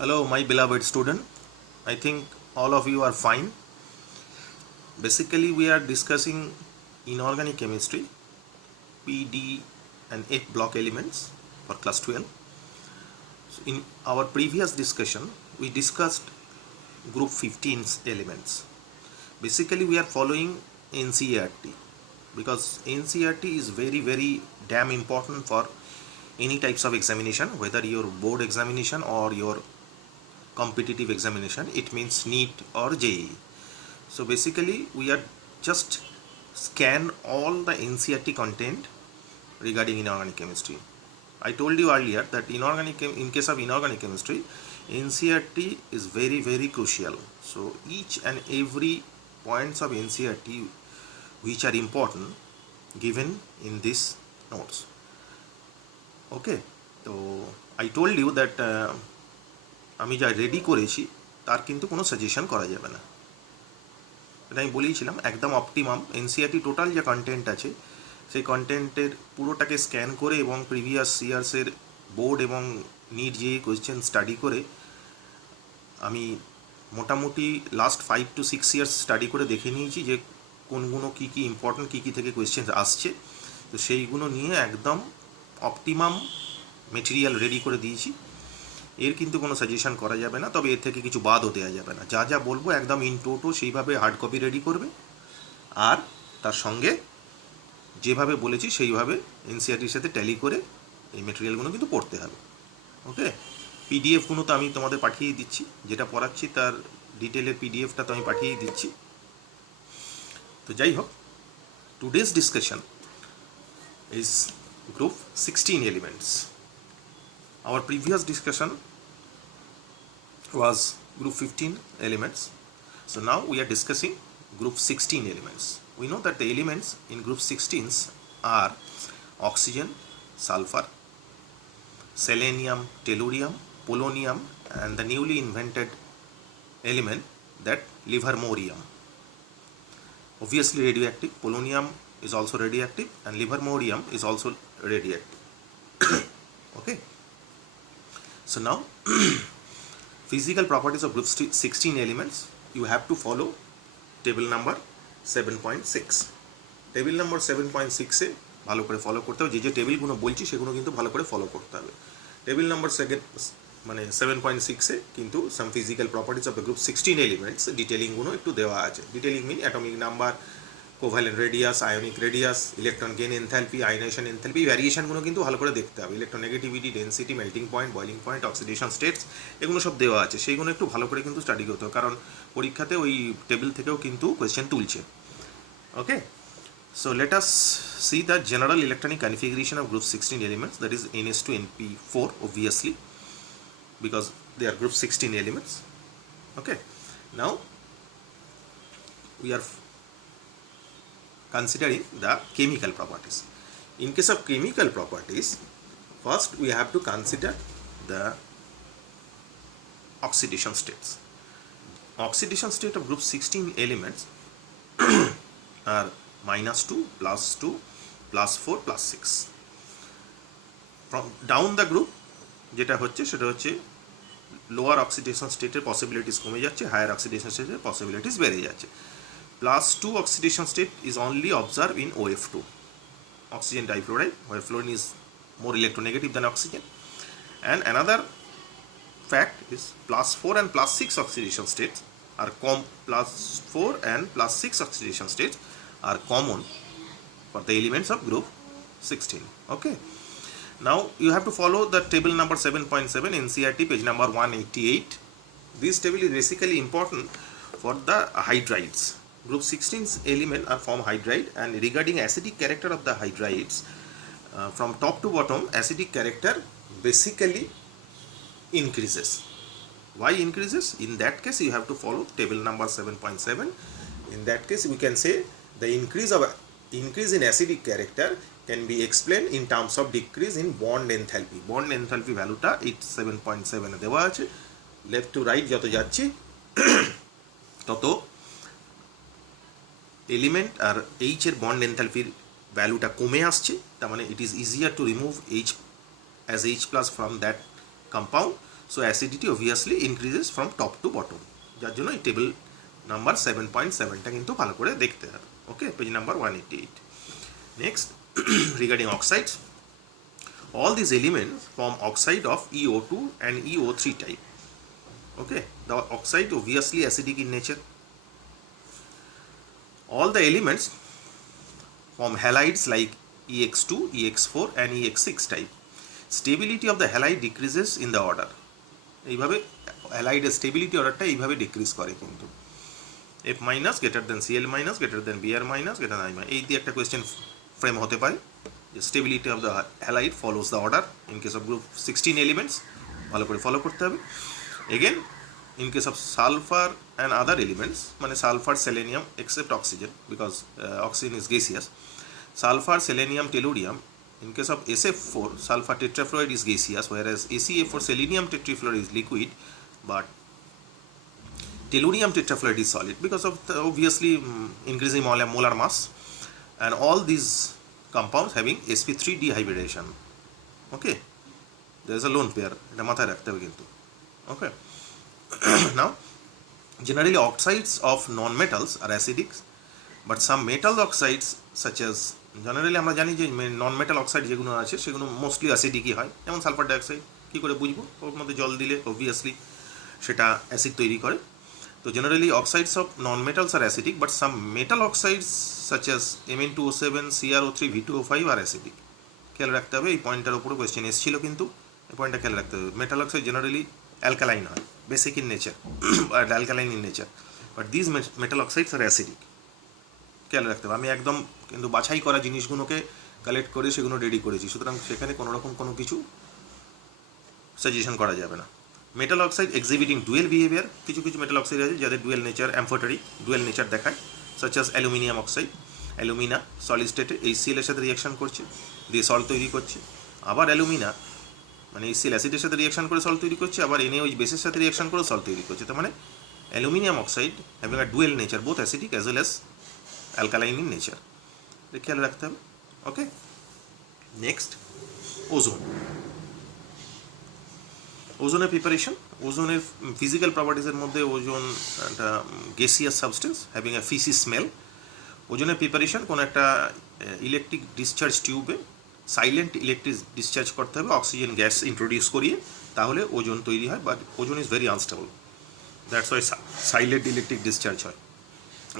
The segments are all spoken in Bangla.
Hello, my beloved student. I think all of you are fine. Basically, we are discussing inorganic chemistry, PD and F block elements for class 12. So in our previous discussion, we discussed group 15's elements. Basically, we are following NCERT because NCERT is very damn important for any types of examination, whether your board examination or your competitive examination. It means NEET or JEE. So basically we are just scan all the NCERT content regarding inorganic chemistry. I told you earlier that in case of inorganic chemistry, NCERT is very crucial. So each and every points of NCERT which are important given in this notes. Okay, so I told you that আমি যা রেডি করেছি তার কিন্তু কোনো সাজেশন করা যাবে না, এটা আমি বলেইছিলাম। একদম অপটিমাম এনসিইআরটি টোটাল যে কন্টেন্ট আছে সেই কন্টেন্টের পুরোটাকে স্ক্যান করে এবং প্রিভিয়াস ইয়ার্সের বোর্ড এবং নিট যে কোয়েশ্চেন স্টাডি করে আমি মোটামুটি লাস্ট 5 to 6 ইয়ার্স স্টাডি করে দেখে নিয়েছি যে কোনগুলো কী কী ইম্পর্টেন্ট কী থেকে কোয়েশ্চেন আসছে। তো সেইগুলো নিয়ে একদম অপটিমাম মেটেরিয়াল রেডি করে দিয়েছি। এর কিন্তু কোনো সাজেশন করা যাবে না, তবে এর থেকে কিছু বাদও দেওয়া যাবে না। যা যা বলবো একদম ইন টোটো সেইভাবে হার্ড কপি রেডি করবে, আর তার সঙ্গে যেভাবে বলেছি সেইভাবে এনসিইআরটির সাথে ট্যালি করে এই মেটেরিয়ালগুলো কিন্তু পড়তে হবে। ওকে, পিডিএফগুলো তো আমি তোমাদের পাঠিয়ে দিচ্ছি, যেটা পড়াচ্ছি তার ডিটেলের পিডিএফটা তো আমি পাঠিয়ে দিচ্ছি। তো যাই হোক, today's discussion is group 16 elements. Our previous discussion was group 15 elements. So now we are discussing group 16 elements. We know that the elements in group 16s are oxygen, sulfur, selenium, tellurium, polonium, and the newly invented element that livermorium. Obviously radioactive. Polonium is also radioactive and livermorium is also radioactive. Okay, so now physical properties of group 16 elements, you have to follow table number 7.6. Table number 7.6 এ ভালো করে ফলো করতে হবে। যে টেবিলগুলো বলছি সেগুলো কিন্তু ভালো করে ফলো করতে হবে। টেবিল নাম্বার 7.6 এ কিন্তু some physical properties of the group 16 elements ডিটেলিংগুলো একটু দেওয়া আছে। Detailing mean atomic number, covalent radius, ionic radius, electron gain enthalpy, ionization enthalpy, ভ্যারিয়েশনগুলো কিন্তু ভালো করে দেখতে হবে। Electronegativity, density, melting point, boiling point, oxidation states, এগুলো সব দেওয়া আছে। সেইগুলো একটু ভালো করে কিন্তু স্টাডি করতে হবে, কারণ পরীক্ষাতে ওই টেবিল থেকেও কিন্তু কোয়েশ্চেন তুলছে। ওকে, so let us see the general electronic configuration of group 16 elements, that is NS2 NP4, obviously because they are group 16 elements. Okay, now we are considering the chemical properties. In case of chemical properties, first we have to consider the oxidation states. Oxidation state of group 16 elements are -2, +2, +4, +6. From down the group যেটা হচ্ছে সেটা হচ্ছে লোয়ার অক্সিডেশন স্টেটের পসিবিলিটিস কমে যাচ্ছে, হায়ার অক্সিডেশন স্টেটের পসিবিলিটিস বেড়ে যাচ্ছে। +2 oxidation state is only observed in OF2, oxygen difluoride, where fluorine is more electronegative than oxygen. And another fact is +4 and +6 oxidation states are +4 and +6 oxidation states are common for the elements of group 16. Okay, now you have to follow the table number 7.7 NCERT page number 188. This table is basically important for the hydrides. Group 16's element are form hydride, and regarding acidic character of the hydrides, from top to bottom acidic character basically increases. Why increases? In that case you have to follow table number 7.7. In that case we can say the increase in acidic character can be explained in terms of decrease in bond enthalpy. Bond enthalpy ভ্যালুটা 7.7 এ দেওয়া আছে। লেফট টু রাইট যত যাচ্ছি তত এলিমেন্ট আর এইচ এর বন্ড এনথালপির ভ্যালুটা কমে আসছে। তার মানে it is easier to remove H as H+ from that compound, so acidity obviously increases from top to bottom, যার জন্য এই টেবিল নাম্বার 7.7টা কিন্তু ভালো করে দেখতে হবে। Okay, page number 188। Next, regarding oxides, all these elements form oxide of EO2 and EO3 type. Okay, the oxide obviously acidic in nature. All the elements form halides like EX2, EX4 and EX6 type. Stability of the halide decreases in the order. এইভাবে হ্যালাইডের স্টেবিলিটি অর্ডারটা এইভাবে ডিক্রিজ করে কিন্তু F minus greater than Cl minus greater than Br minus greater than I minus, এই দিয়ে একটা কোয়েশ্চেন ফ্রেম হতে পারে। The stability of the halide follows the order in case of group 16 elements, ভালো করে ফলো করতে হবে। Again, in case of sulfur and other elements, মানে sulfur, selenium except oxygen because oxygen is gaseous, sulfur, selenium, tellurium. In case of SF4, sulfur tetrafluoride is gaseous, whereas ACA4 selenium tetrafluoride is liquid, but tellurium tetrafluoride is solid because of the obviously increasing molar mass, and all these compounds having sp3 dehybridation. Okay, there is a lone pair, এটা মাথায় রাখতে হবে কিন্তু। Okay, now generally oxides of non-metals are acidic, but some metal oxides such as, generally আমরা জানি যে নন মেটাল অক্সাইড যেগুলো আছে সেগুলো মোস্টলি অ্যাসিডিকই হয়, যেমন সালফার ডাইঅক্সাইড। কী করে বুঝবো? ওর মধ্যে জল দিলে অবভিয়াসলি সেটা অ্যাসিড তৈরি করে। তো generally oxides of non metals are acidic, but some metal oxides such as Mn2O7, CrO3, V2O5 are acidic. খেয়াল রাখতে হবে, এই পয়েন্টটার উপরে কোয়েশ্চেন এসেছিল কিন্তু এই পয়েন্টটা খেয়াল রাখতে হবে। মেটাল অক্সাইড জেনারেলি অ্যালকালাইন হয়, বেসিক ইন নেচার আর alkaline in nature, but this metal oxides are acidic. খেয়াল রাখতে হবে, আমি একদম কিন্তু বাছাই করা জিনিসগুলোকে কালেক্ট করে সেগুলো রেডি করেছি, সুতরাং সেখানে কোনো রকম কোনো কিছু সাজেশন করা যাবে না। মেটাল অক্সাইড এক্সিবিটিং ডুয়েল বিহেভিয়ার, কিছু কিছু মেটাল অক্সাইড আছে যাদের ডুয়েল নেচার, অ্যাম্ফোটারি ডুয়েল নেচার দেখায়, such as aluminium oxide. Alumina solid স্টেটে HCl এর সাথে রিয়াকশন করছে, দিয়ে সল্ট তৈরি করছে, আবার অ্যালুমিনা মানে HCl অ্যাসিডের সাথে রিয়াকশন করে সল্ট তৈরি করছে, আবার NaOH বেসের সাথে রিয়াকশন করে সল্ট তৈরি করছে। তার মানে aluminium oxide having a dual nature, both acidic as well as alkaline in nature, খেয়াল রাখতে হবে। Okay, next, ozone. ওজোনের প্রিপারেশন, ওজোনের ফিজিক্যাল প্রপার্টিসের মধ্যে ওজোন একটা gaseous substance having a fishy smell. ওজোনের প্রিপারেশন কোনো একটা ইলেকট্রিক ডিসচার্জ টিউবে সাইলেন্ট ইলেকট্রিক ডিসচার্জ করতে হবে অক্সিজেন গ্যাস ইন্ট্রোডিউস করিয়ে, তাহলে ওজোন তৈরি হয়। But ozone is very unstable, that's why silent electric discharge হয়।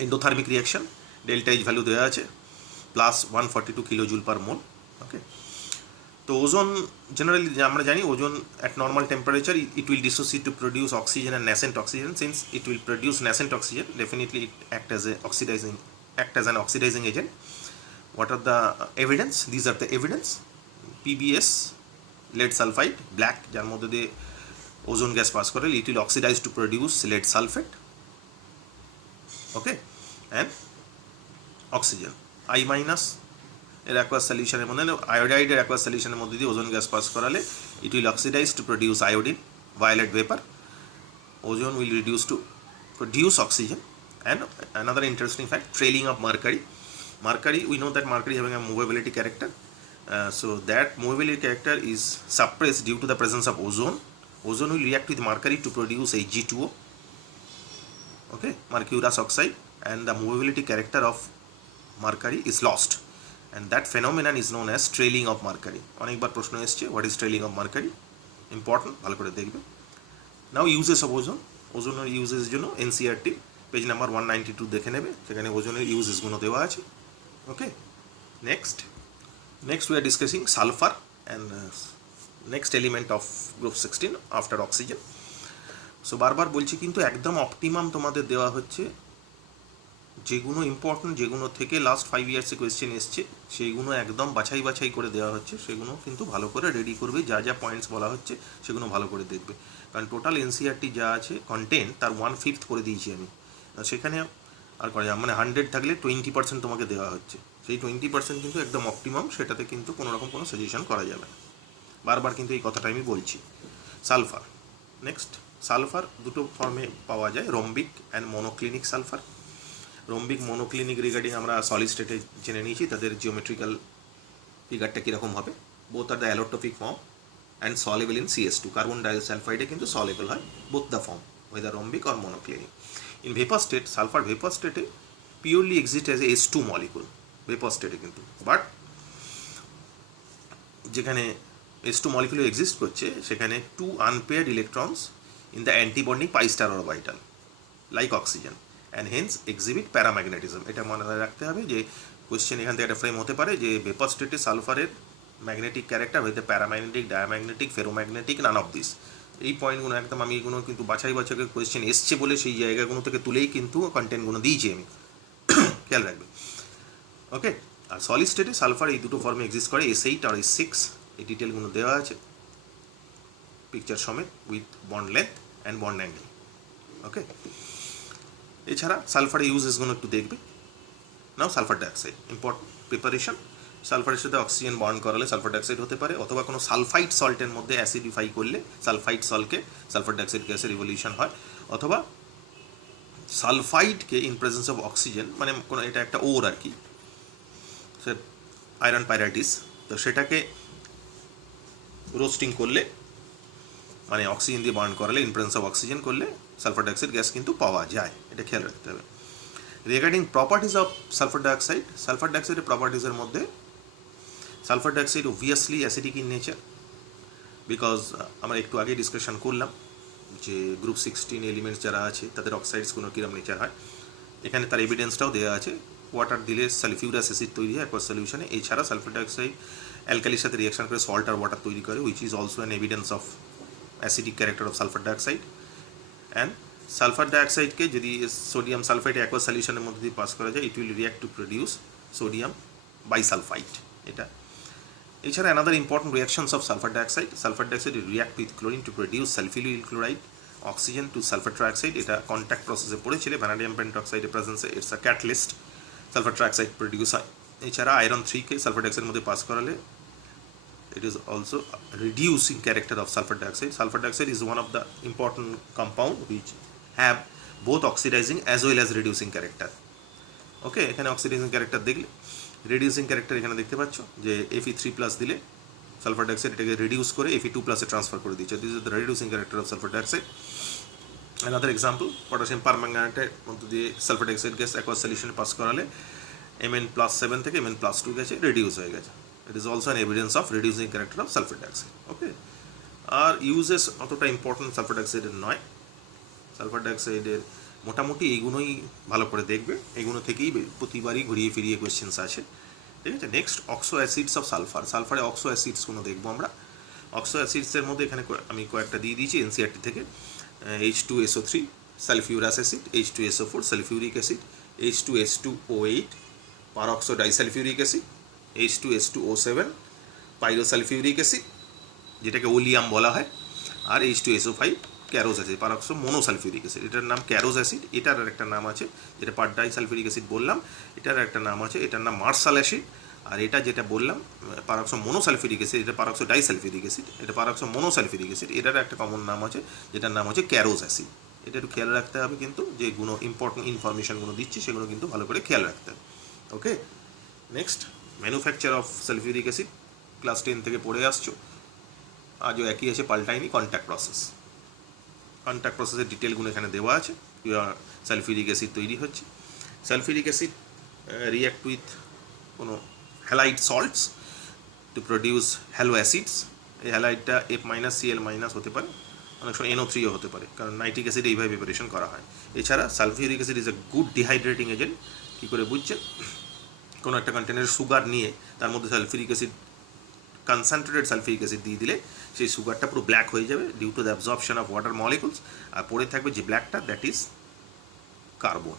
Endothermic reaction, delta H value দেওয়া আছে প্লাস 142 কিলোজুল পার মোল। ওকে, তো ওজোন জেনারেলি আমরা জানি ozone at normal temperature it will dissociate two produce oxygen and nascent oxygen. Since it will produce nascent oxygen, definitely it act as an oxidizing agent. What are the evidence? These are the evidence. PbS, lead sulfide, black, যার মধ্যে দিয়ে ওজোন গ্যাস পাস করে, it will oxidize to produce lead sulfate. Okay, and oxygen. I minus এর অ্যাকোয়াস সলিউশনের মধ্যে, আয়োডাইডের অ্যাকোয়াস সলিউশনের মধ্যে দিয়ে ওজোন গ্যাস পাস করালে it will oxidize to produce iodine, violet vapour. Ozone will reduce to produce oxygen. And another interesting fact, trailing of mercury. Mercury, we know that mercury having a movability character. So that movability character is suppressed due to the presence of ozone. Ozone will react with mercury to produce Ag2O. Okay, mercurous oxide, and the movability character of mercury is lost. And that phenomenon is known as trailing of mercury. অনেকবার প্রশ্ন এসছে, what is trailing of mercury? Important, ভালো করে দেখবে। Now uses of ozone. ওজোনের ইউজেস জন্য NCERT পেজ নাম্বার 192 দেখে নেবে, সেখানে ওজনের ইউজেসগুলো দেওয়া আছে। Okay, next we are discussing sulphur and next element of group 16 after oxygen. So বারবার বলছি কিন্তু একদম অপটিমাম তোমাদের দেওয়া হচ্ছে, যেগুলো ইম্পর্টেন্ট, যেগুলো থেকে লাস্ট 5 ইয়ার্সে কোয়েশ্চেন এসছে সেইগুলো একদম বাছাই করে দেওয়া হচ্ছে, সেগুলো কিন্তু ভালো করে রেডি করবে। যা যা পয়েন্টস বলা হচ্ছে সেগুলো ভালো করে দেখবে, কারণ টোটাল NCERT যা আছে কন্টেন্ট তার 1/5 করে দিয়েছি আমি, সেখানে আর করা যাবে মানে 100 থাকলে 20% তোমাকে দেওয়া হচ্ছে, সেই 20% কিন্তু একদম অপটিমাম, সেটাতে কিন্তু কোনো রকম কোনো সাজেশন করা যাবে না। বারবার কিন্তু এই কথাটা আমি বলছি। সালফার, নেক্সট, সালফার দুটো ফর্মে পাওয়া যায়, rhombic and monoclinic sulphur. Rhombic monoclinic regarding আমরা সলিড স্টেটে জেনে নিয়েছি, তাদের জিওমেট্রিক্যাল ফিগারটা কীরকম হবে। Both are the allotropic form, and soluble in CS2. Carbon ডাইসালফাইডে কিন্তু সলেবল হয় both the form, whether rhombic or monoclinic. In vapor state, sulfur vapor state purely exist as a S2 molecule vapor state কিন্তু, বাট যেখানে S2 molecule এক্সিস্ট করছে সেখানে 2 unpaired electrons in the antibonding pi star orbital like oxygen and hence exhibit paramagnetism. এটা মনে রাখতে হবে যে কোয়েশ্চেন এখান থেকে একটা ফ্রেম হতে পারে যে ভেপার স্টেটে সালফারের ম্যাগনেটিক ক্যারেক্টার হইতে paramagnetic, diamagnetic, ferromagnetic, none of this. এই পয়েন্টগুলো একদম আমি এগুলো কিন্তু বাছাই কোয়েশ্চেন এসছে বলে সেই জায়গাগুলো থেকে তুলেই কিন্তু কন্টেন্টগুলো দিয়েছি আমি, খেয়াল রাখবে। ওকে, আর সলিড স্টেটে সালফার এই দুটো ফর্মে এক্সিস্ট করে, S8 আর S6, এই ডিটেলগুলো দেওয়া আছে পিকচার সমেত with bond length and bond angle. Okay, এছাড়া সালফারের ইউজেসগুলো একটু দেখবে। Now sulphur dioxide important preparation. সালফারের সাথে অক্সিজেন বন্ড করালে সালফার ডাইঅক্সাইড হতে পারে, অথবা কোনো সালফাইড সল্টের মধ্যে অ্যাসিডিফাই করলে সালফাইড সল্টকে সালফার ডাইঅক্সাইড গ্যাসের রিভলিউশন হয়, অথবা সালফাইডকে ইন প্রেজেন্স অফ অক্সিজেন, মানে কোনো এটা একটা ওর আর কি, আয়রন পাইরাইটিস, তো সেটাকে রোস্টিং করলে মানে অক্সিজেন দিয়ে বার্ন করালে ইন প্রেজেন্স অফ অক্সিজেন করলে সালফার ডাইঅক্সাইড গ্যাস কিন্তু পাওয়া যায়, এটা খেয়াল রাখতে হবে। রিগার্ডিং প্রপার্টিজ অফ সালফার ডাইঅক্সাইডের প্রপার্টিজের মধ্যে sulphur dioxide obviously acidic in nature, because আমরা একটু আগে ডিসকাশন করলাম যে গ্রুপ 16 এলিমেন্টস যারা আছে তাদের অক্সাইডসগুলো কীরকম নেচার হয়, এখানে তার এভিডেন্সটাও দেওয়া আছে। ওয়াটার দিলে সালফিউরাস অ্যাসিড তৈরি হয় অ্যাকোয়াস সলিউশনে। এছাড়া সালফার ডাইঅক্সাইড অ্যালকালির সাথে রিয়াকশন করে সল্ট আর ওয়াটার তৈরি করে, which is also an evidence of acidic character of sulphur dioxide. And sulphur ডাইঅক্সাইডকে যদি সোডিয়াম সালফাইড অ্যাকোয়াস সলিউশনের মধ্যে দিয়ে পাস করা যায়, it will react to produce sodium bisulphide. এটা এছাড়া another important reactions of sulphur dioxide react with chlorine to produce sulphuryl chloride, oxygen to sulphur trioxide. এটা কন্ট্যাক্ট প্রসেসে পড়েছিল, ভ্যানাডিয়াম পেন্টঅক্সাইডের প্রেজেন্সে it's a catalyst, sulphur trioxide produce হয়। এছাড়া আয়রন 3কে সালফার ডাইঅক্সাইডের মধ্যে পাস করালে it is also reducing character of sulfur dioxide. Sulfur dioxide is one of the important compound which have both oxidizing as well as reducing character. ওকে, এখানে অক্সিডাইজিং ক্যারেক্টার দেখলে রিডিউসিং ক্যারেক্টার এখানে দেখতে পাচ্ছ যে Fe3+ দিলে সালফার ডাইঅক্সাইড এটাকে রিডিউস করে Fe2+ ট্রান্সফার করে দিচ্ছে। This is the reducing character of sulphur dioxide. Another example, potassium পারম্যাঙ্গানেটের মধ্যে দিয়ে সালফার ডাইঅক্সাইড গ্যাস অ্যাকোয়াস সলিউশনে পাস করালে Mn+7 থেকে Mn+2 গেছে, রিডিউস হয়ে গেছে। It is also an evidence of reducing character of sulfur dioxide. Okay, আর ইউজেস অতটা ইম্পর্টেন্ট সালফার ডাইঅক্সাইডের নয়। সালফার ডাইঅক্সাইডের মোটামুটি এইগুলোই ভালো করে দেখবে, এগুলো থেকেই প্রতিবারই ঘুরিয়ে ফিরিয়ে কোয়েশ্চেন্স আছে, ঠিক আছে। Next, oxo acids of sulphur. সালফারে অক্সো অ্যাসিডসগুলো দেখবো আমরা। অক্সো অ্যাসিডসের মধ্যে এখানে আমি কয়েকটা দিয়ে দিয়েছি NCERT থেকে। H2SO3 sulphurous acid, H2SO4 sulphuric acid, H2S2O8 peroxo disulphuric acid, H2S2O7 pyrosulphuric acid যেটাকে ওলিয়াম বলা হয়, আর H2SO5 ক্যারোজ অ্যাসিড পারঅক্সো মোনোসালফিউরিক অ্যাসিড। এটার নাম ক্যারোজ অ্যাসিড। এটার আর একটা নাম আছে, যেটা পার ডাইসালফিউরিক অ্যাসিড বললাম, এটার একটা নাম আছে, এটার নাম মার্শাল অ্যাসিড। আর এটা যেটা বললাম পারঅক্সো মোনোসালফিউরিক অ্যাসিড, এটা পারঅক্সো ডাইসালফিউরিক অ্যাসিড, এটা পারঅক্সো মোনোসালফিউরিক অ্যাসিড। এটার একটা কমন নাম আছে যেটার নাম হচ্ছে ক্যারোজ অ্যাসিড। এটা একটু খেয়াল রাখতে হবে কিন্তু, যেগুলো ইম্পর্টেন্ট ইনফরমেশনগুলো দিচ্ছি সেগুলো কিন্তু ভালো করে খেয়াল রাখতে হবে। Okay, next, manufacture of sulphuric acid class 10 থেকে পড়ে আসছো, আজও একই আছে, পাল্টায়নি। কন্ট্যাক্ট প্রসেসের ডিটেলগুলো এখানে দেওয়া আছে। সালফিউরিক অ্যাসিড তৈরি হচ্ছে। সালফিউরিক অ্যাসিড রিয়াক্ট উইথ কোনো halide salts to produce hello acids. এই হ্যালাইডটা F-Cl- হতে পারে, অনেক সময় NO3ও হতে পারে, কারণ নাইট্রিক অ্যাসিড এইভাবে প্রিপারেশন করা হয়। এছাড়া sulphuric acid is a good dehydrating agent. কী করে বুঝছেন? কোনো একটা কন্টেনারে সুগার নিয়ে তার মধ্যে sulphuric acid, concentrated sulphuric acid দিয়ে দিলে সেই সুগারটা পুরো ব্ল্যাক হয়ে যাবে due to the absorption of water molecules, আর পড়ে থাকবে যে ব্ল্যাকটা, দ্যাট ইজ কার্বন।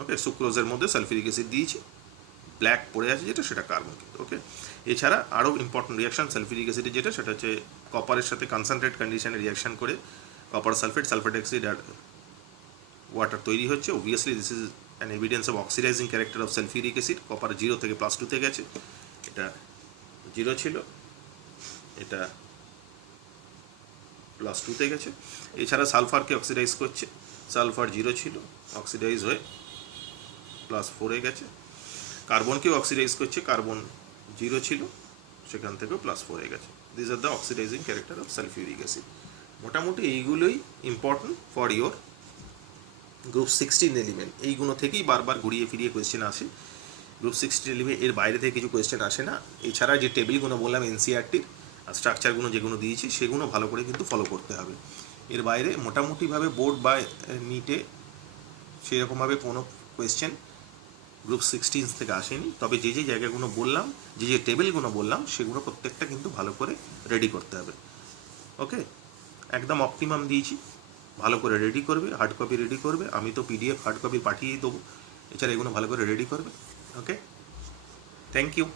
ওকে, সুক্রোজের মধ্যে সালফিউরিক অ্যাসিড দিয়েছি, ব্ল্যাক পড়ে আছে যেটা, সেটা কার্বন কিন্তু। ওকে, এছাড়া আরও ইম্পর্টেন্ট রিয়াকশন সালফিউরিক অ্যাসিডের যেটা, সেটা হচ্ছে কপারের সাথে কনসেন্ট্রেট কন্ডিশনে রিয়াকশন করে কপার সালফেট, সালফার ডাইঅক্সাইড আর ওয়াটার তৈরি হচ্ছে। Obviously this is an evidence of oxidising character of sulphuric acid. Copper 0 থেকে +2 গেছে, এটা 0 ছিল, এটা +2 গেছে। এছাড়া সালফারকে অক্সিডাইজ করছে, সালফার 0 ছিল, অক্সিডাইজ হয়ে +4 গেছে। কার্বনকেও অক্সিডাইজ করছে, কার্বন 0 ছিল সেখান থেকেও +4 হয়ে গেছে। This are the oxidising character of sulphuric acid. মোটামুটি এইগুলোই important for your group 16 element. এইগুলো থেকেই বারবার ঘুরিয়ে ফিরিয়ে কোয়েশ্চেন আসে। গ্রুপ 16 এলিমেন্ট এর বাইরে থেকে কিছু কোয়েশ্চেন আসে না। এছাড়া যে টেবিলগুলো বললাম এনসিআরটির আর স্ট্রাকচারগুলো যেগুলো দিয়েছি সেগুলো ভালো করে কিন্তু ফলো করতে হবে। এর বাইরে মোটামুটিভাবে বোর্ড বা নিটে সেরকমভাবে কোনো কোয়েশ্চেন গ্রুপ 16 থেকে আসেনি। তবে যে যে জায়গাগুলো বললাম, যে যে টেবিলগুলো বললাম সেগুলো প্রত্যেকটা কিন্তু ভালো করে রেডি করতে হবে। ওকে, একদম অপটিমাম দিয়েছি, ভালো করে রেডি করবে, হার্ড কপি রেডি করবে। আমি তো পিডিএফ হার্ড কপি পাঠিয়েই দেবো, এছাড়া এগুলো ভালো করে রেডি করবে। ওকে, থ্যাংক ইউ।